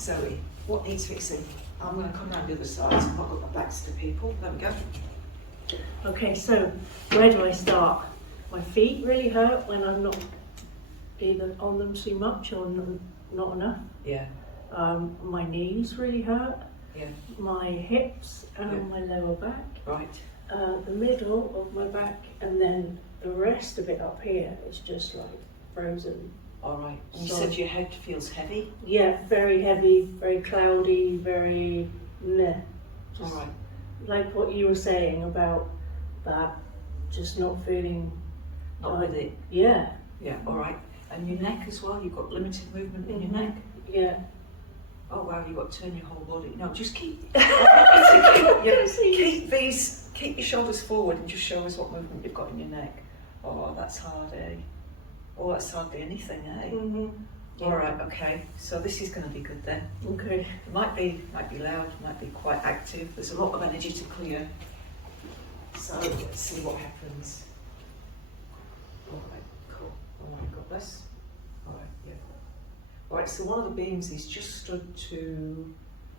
Zoe, what needs fixing? I'm going to come round the other side. I've not got my backs to people. There we go. Okay, so where do I start? My feet really hurt when I'm not either on them too much or not enough. Yeah. My knees really hurt. Yeah. My hips and my lower back. Right. The middle of my back, and then the rest of it up here is just like frozen. All right. You So- said your head feels heavy. Yeah, very heavy, very cloudy, very meh. All Just right. like what you were saying about that, just not feeling. Not with it. Yeah, Yeah. All right. And your neck as well. You've got limited movement in your neck. yeah. Oh wow. You've got to turn your whole body. No, just keep. Yeah, keep these. Keep your shoulders forward and just show us what movement you've got in your neck. Oh, that's hard, eh? Oh, that's hardly anything, eh? All right. Okay. So this is going to be good then. Okay. It might be loud, might be quite active. There's a lot of energy to clear. So let's see what happens. All right, cool. Oh my God, this. All right, yeah. All right, so one of the beings is just stood to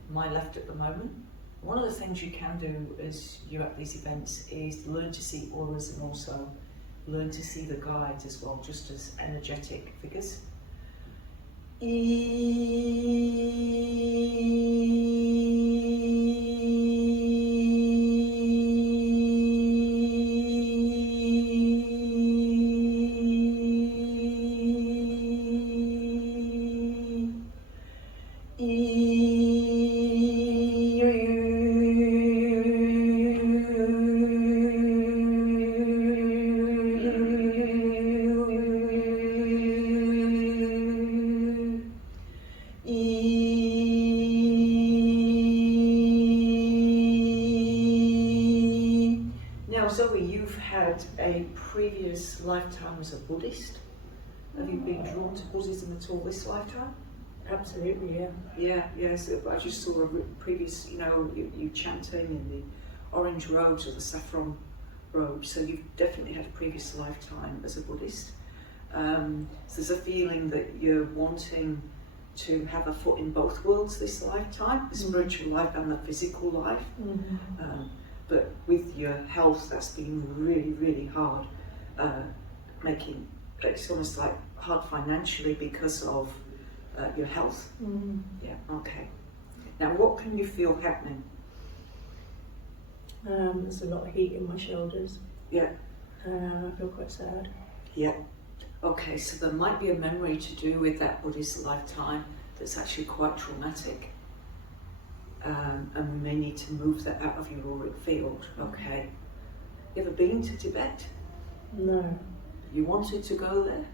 my left at the moment. One of the things you can do as you're at these events is learn to see auras and also learn to see the guides as well, just as energetic figures. Now, Zoe, you've had a previous lifetime as a Buddhist. Have you been drawn to Buddhism at all this lifetime? Absolutely, yeah. Yeah, yeah. So I just saw a previous, you chanting in the orange robes or the saffron robes. So you've definitely had a previous lifetime as a Buddhist. So there's a feeling that you're wanting to have a foot in both worlds this lifetime, the spiritual life and the physical life. But with your health, that's been really, really hard. It's almost like hard financially because of your health. Yeah, okay. Now, what can you feel happening? There's a lot of heat in my shoulders. Yeah, I feel quite sad. yeah. Okay, so there might be a memory to do with that Buddhist lifetime that's actually quite traumatic. And we may need to move that out of your auric field, okay? You ever been to Tibet? No. You wanted to go there?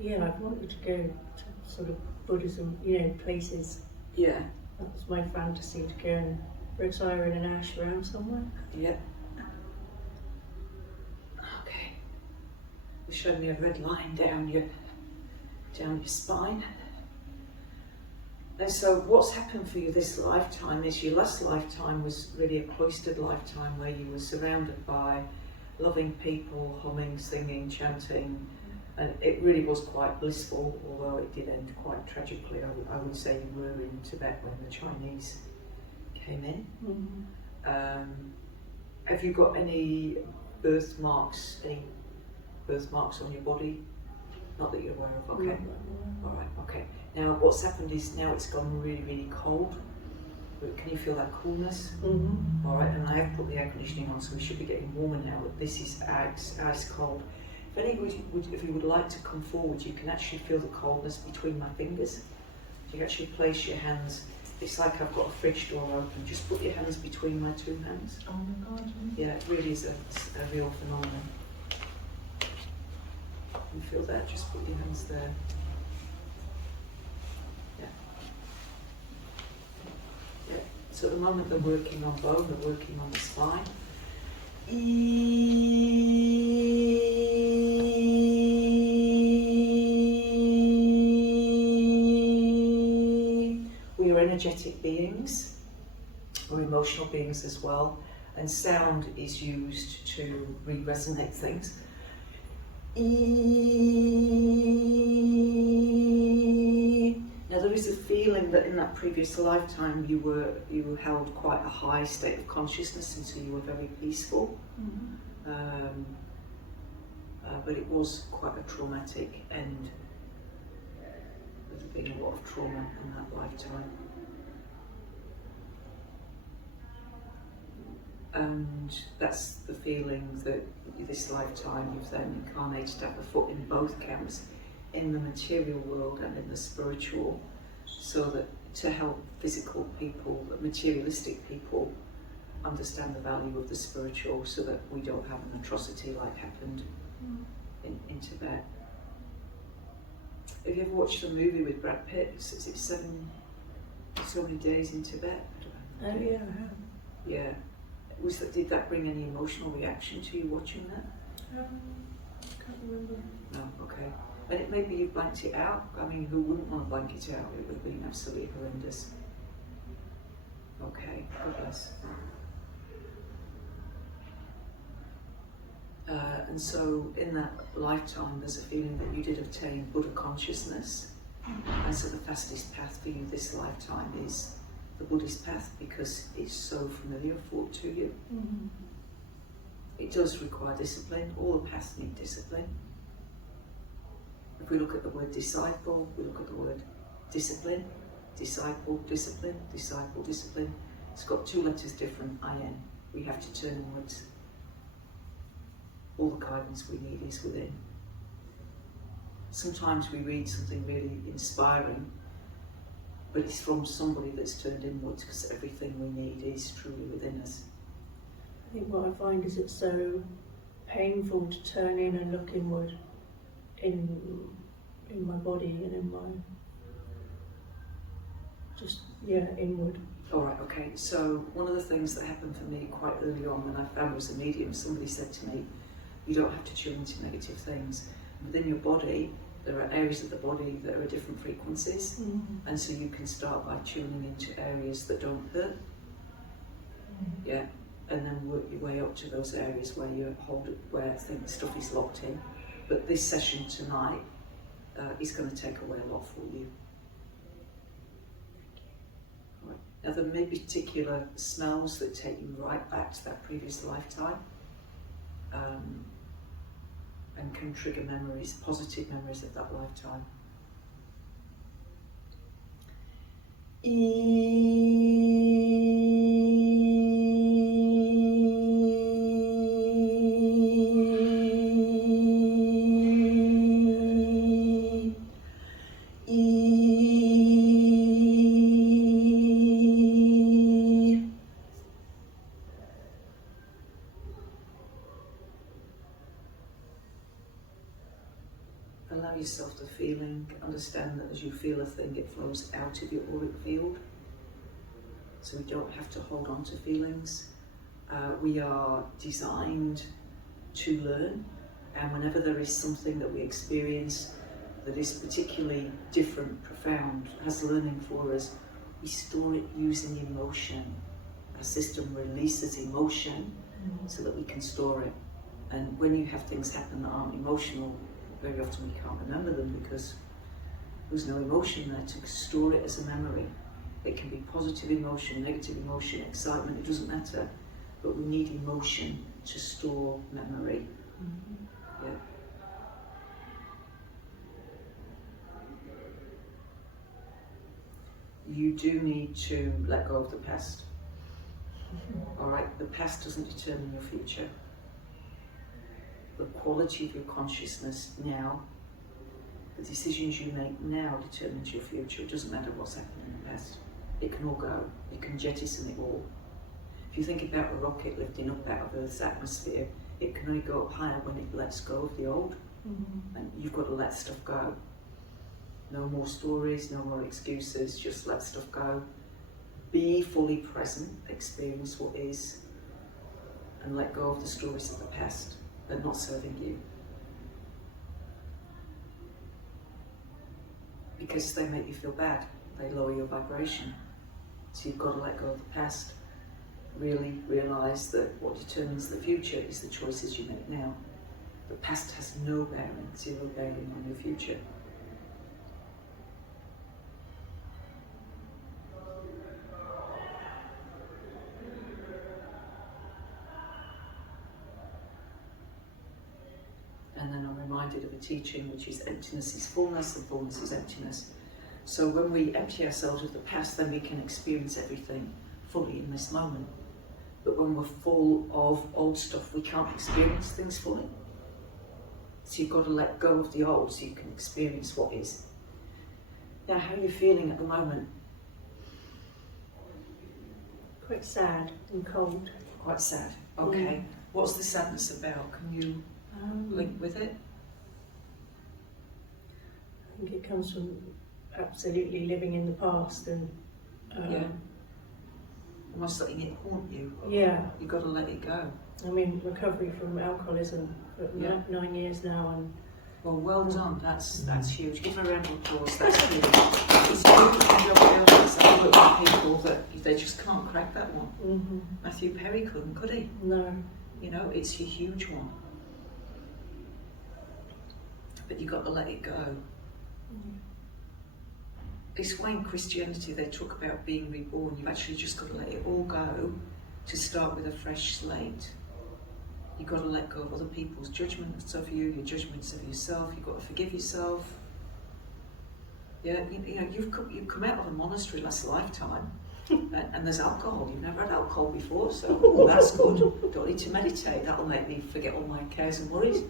Yeah, I've wanted to go to sort of Buddhism, places. Yeah, That was my fantasy, to go and retire in an ashram somewhere. yeah. Okay. You're showing me a red line down your spine. And so what's happened for you this lifetime is your last lifetime was really a cloistered lifetime where you were surrounded by loving people, humming, singing, chanting, and it really was quite blissful, although it did end quite tragically. I would say you were in Tibet when the Chinese came in. Have you got any birthmarks on your body? Not that you're aware of, okay. All right, okay. Now what's happened is now it's gone really, really cold. Can you feel that coolness? All right, and I have put the air conditioning on, so we should be getting warmer now, but this is ice cold. If you would like to come forward, you can actually feel the coldness between my fingers. You actually place your hands, it's like I've got a fridge door open, just put your hands between my two hands. Oh my God. Yeah, it really is a real phenomenon. You feel that? Just put your hands there. Yeah. Yeah. So at the moment they're working on bone, they're working on the spine. We are energetic beings, we're emotional beings as well, and sound is used to re-resonate things. Now there is a feeling that in that previous lifetime you were held quite a high state of consciousness, and so you were very peaceful. But it was quite a traumatic end. There's been a lot of trauma in that lifetime. And that's the feeling that this lifetime you've then incarnated to have a foot in both camps, in the material world and in the spiritual, so that to help physical people, materialistic people, understand the value of the spiritual, so that we don't have an atrocity like happened in Tibet. Have you ever watched a movie with Brad Pitt? Is it so many days in Tibet? Oh yeah, I have. Yeah. Did that bring any emotional reaction to you watching that? Can't remember. No, okay. And maybe you blanked it out. I mean, who wouldn't want to blank it out? It would have been absolutely horrendous. Okay, God bless. And so in that lifetime, there's a feeling that you did obtain Buddha consciousness. And so the fastest path for you this lifetime is the Buddhist path, because it's so familiar to you. It does require discipline. All the paths need discipline. If we look at the word disciple, we look at the word discipline, disciple, discipline, disciple, discipline. It's got two letters different, IN. We have to turn inwards. All the guidance we need is within. Sometimes we read something really inspiring, but it's from somebody that's turned inwards, because everything we need is truly within us. I think what I find is it's so painful to turn in and look inward in my body and in my inward. All right, okay. So one of the things that happened for me quite early on when I found I was a medium, somebody said to me, you don't have to tune into negative things. Within your body, there are areas of the body that are at different frequencies, and so you can start by tuning into areas that don't hurt, yeah, and then work your way up to those areas where you hold it, where stuff is locked in. But this session tonight is going to take away a lot for you. Right. Now there may be particular smells that take you right back to that previous lifetime. And can trigger memories, positive memories of that lifetime. Allow yourself the feeling, understand that as you feel a thing, it flows out of your auric field. So we don't have to hold on to feelings. We are designed to learn, and whenever there is something that we experience that is particularly different, profound, has learning for us, we store it using emotion. Our system releases emotion so that we can store it. And when you have things happen that aren't emotional, very often we can't remember them because there's no emotion there to store it as a memory. It can be positive emotion, negative emotion, excitement, it doesn't matter, but we need emotion to store memory. Yeah. You do need to let go of the past. All right, the past doesn't determine your future. The quality of your consciousness now, the decisions you make now determines your future. It doesn't matter what's happened in the past. It can all go. You can jettison it all. If you think about a rocket lifting up out of Earth's atmosphere, it can only go up higher when it lets go of the old. And you've got to let stuff go. No more stories, no more excuses, just let stuff go. Be fully present, experience what is, and let go of the stories of the past. They're not serving you. Because they make you feel bad. They lower your vibration. So you've got to let go of the past. Really realise that what determines the future is the choices you make now. The past has no bearing, zero bearing on your future. reminded of a teaching which is emptiness is fullness and fullness is emptiness. So when we empty ourselves of the past, then we can experience everything fully in this moment. But when we're full of old stuff, we can't experience things fully. So you've got to let go of the old so you can experience what is. Now, how are you feeling at the moment? Quite sad and cold. Quite sad. Okay. What's the sadness about? Can you link with it? I think it comes from absolutely living in the past and Almost letting it haunt you. yeah. You've got to let it go. I'm in recovery from alcoholism for 9 years now, and Well done. That's huge. Give her a round of applause. That's huge. It's huge in drug illness. I look at people that they just can't crack that one. Matthew Perry couldn't, could he? no. You know, it's a huge one. But you've got to let it go. It's why in Christianity they talk about being reborn. You've actually just got to let it all go to start with a fresh slate. You've got to let go of other people's judgments of you, your judgments of yourself. You've got to forgive yourself. Yeah, you know, you've come out of a monastery last lifetime, and there's alcohol. You've never had alcohol before, so that's good. Don't need to meditate. That'll make me forget all my cares and worries.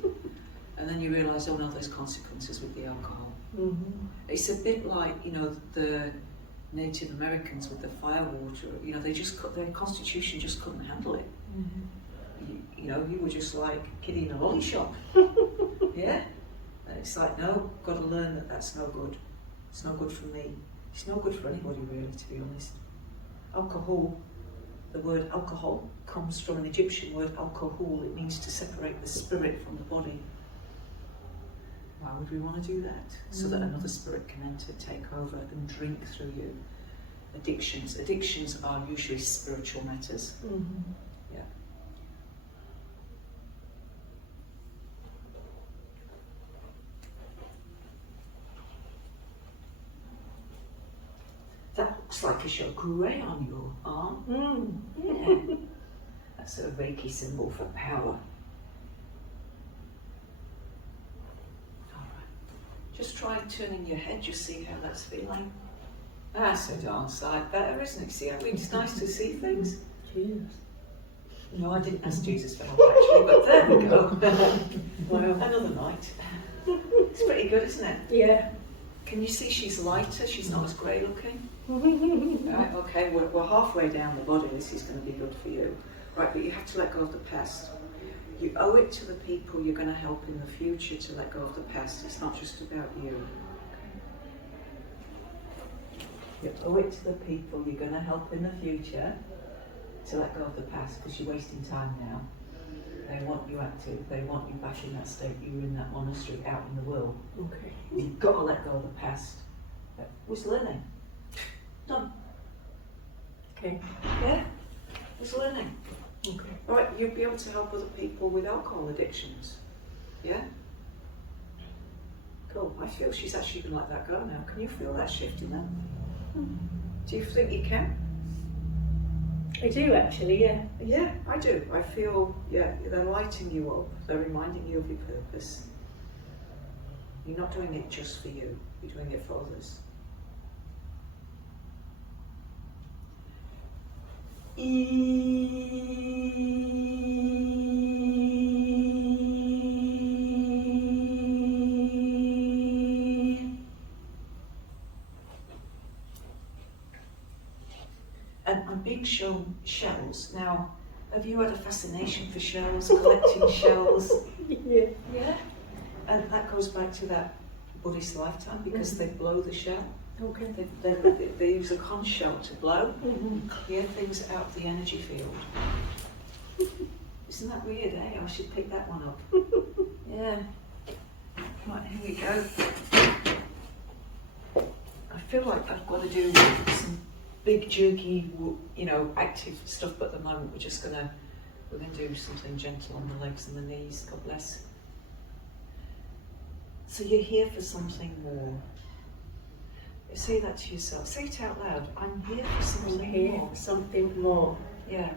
And then you realise, oh no, there's consequences with the alcohol. It's a bit like, you know, the Native Americans with the firewater. You know, their constitution just couldn't handle it. You know, you were just like a kiddie in a lolly shop. Yeah? And it's like, no, got to learn that that's no good. It's no good for me. It's no good for anybody, really, to be honest. Alcohol, the word alcohol comes from an Egyptian word, alcohol. It means to separate the spirit from the body. Why would we want to do that? So that another spirit can enter, take over, and drink through you. Addictions are usually spiritual matters. Yeah. That looks like a chakra on your arm. Yeah. That's a Reiki symbol for power. Just try turning your head, just see how that's feeling. That's a darn sight better, isn't it? See how it's nice to see things? Jesus. No, I didn't ask Jesus for help actually, but there we go. Well, another night. It's pretty good, isn't it? Yeah. Can you see she's lighter? She's not as grey looking? Right, okay, we're halfway down the body. This is going to be good for you. Right, but you have to let go of the past. You owe it to the people you're going to help in the future to let go of the past. It's not just about you. You owe it to the people you're going to help in the future to let go of the past, because you're wasting time now. They want you active. They want you back in that state you were in that monastery, out in the world. Okay. You've got to let go of the past. That was learning. Done. Okay. Yeah? It was learning. Okay. All right, you'll be able to help other people with alcohol addictions. Yeah? Cool. I feel she's actually going to let that go now. Can you feel that shift in them? Do you think you can? I do actually, yeah. Yeah, I do. I feel, yeah, they're lighting you up. They're reminding you of your purpose. You're not doing it just for you. You're doing it for others. And I'm being shown shells. Now, have you had a fascination for shells, collecting shells? Yeah. Yeah. And that goes back to that Buddhist lifetime, because they blow the shell. Okay. They use a conch shell to blow, clear things out of the energy field. Isn't that weird, eh? I should pick that one up. Yeah. Right, here we go. I feel like I've got to do some big, jerky, you know, active stuff, but at the moment we're gonna do something gentle on the legs and the knees. God bless. So you're here for something more. Say that to yourself. Say it out loud. I'm here for something I'm here more. for something more. Yeah.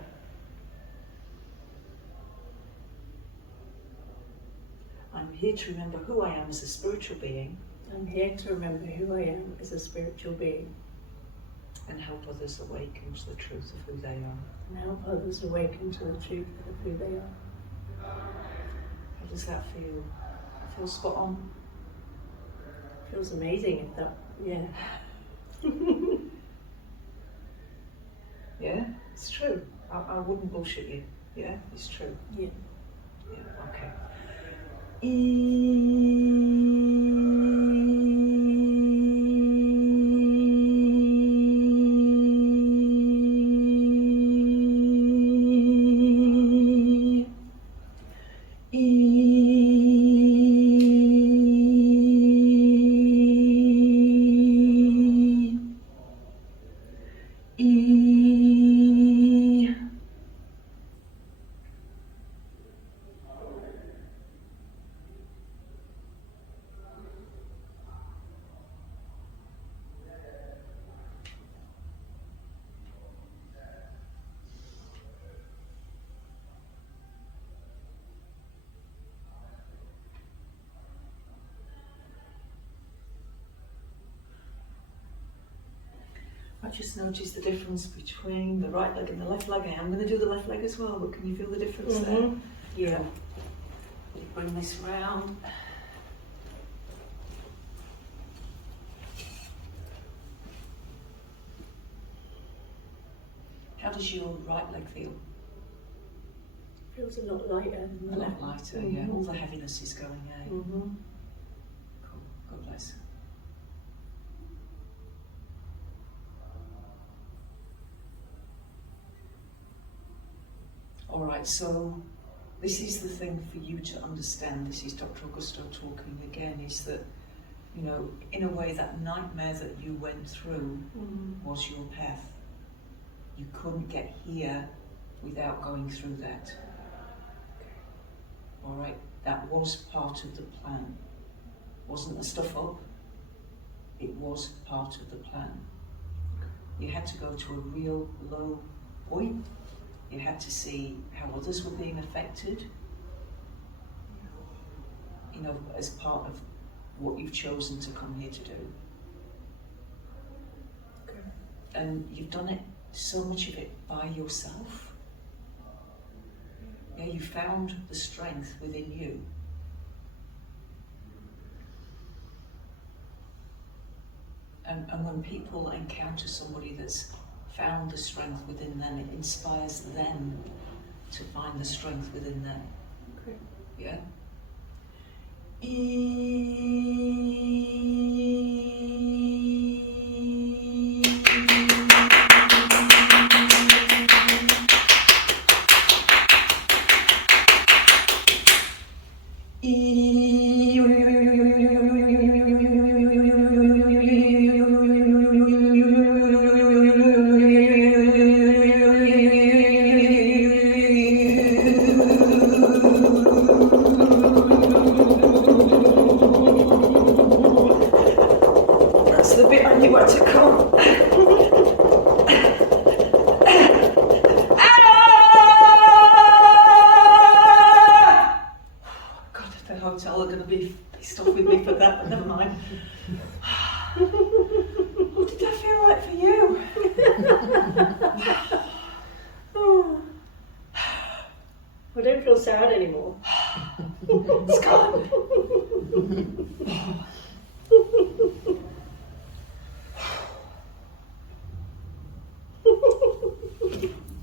I'm here to remember who I am as a spiritual being. I'm here to remember who I am as a spiritual being. And help others awaken to the truth of who they are. And help others awaken to the truth of who they are. How does that feel? Feel spot on? Feels amazing if that, yeah. Yeah, it's true. I wouldn't bullshit you. Yeah, it's true. Yeah. Yeah, okay. I just noticed the difference between the right leg and the left leg. I'm going to do the left leg as well, but can you feel the difference there? Yeah. Bring this round. How does your right leg feel? Feels a lot lighter than A the left. lot lighter, yeah. All the heaviness is going out. Mm-hmm. Cool. God bless. All right, so this is the thing for you to understand. This is Dr. Augusto talking again, is that, you know, in a way, that nightmare that you went through was your path. You couldn't get here without going through that. All right, that was part of the plan. Wasn't the stuff up? It was part of the plan. You had to go to a real low point. You had to see how others were being affected, you know, as part of what you've chosen to come here to do. Okay. And you've done it, so much of it, by yourself. Yeah, you found the strength within you. And when people encounter somebody that's found the strength within them, it inspires them to find the strength within them. Okay. Yeah? That's the bit I knew where to come. God, the hotel are going to be pissed off with me for that, but never mind. What did that feel like for you? I don't feel sad anymore. It's gone.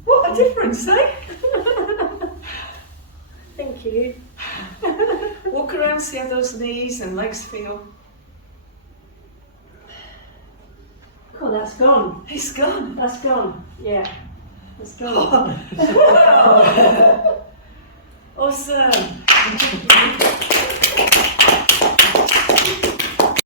What a difference, eh? Thank you. Walk around, see how those knees and legs feel. Oh, that's gone. It's gone. That's gone. Yeah. It's gone. Wow. Awesome.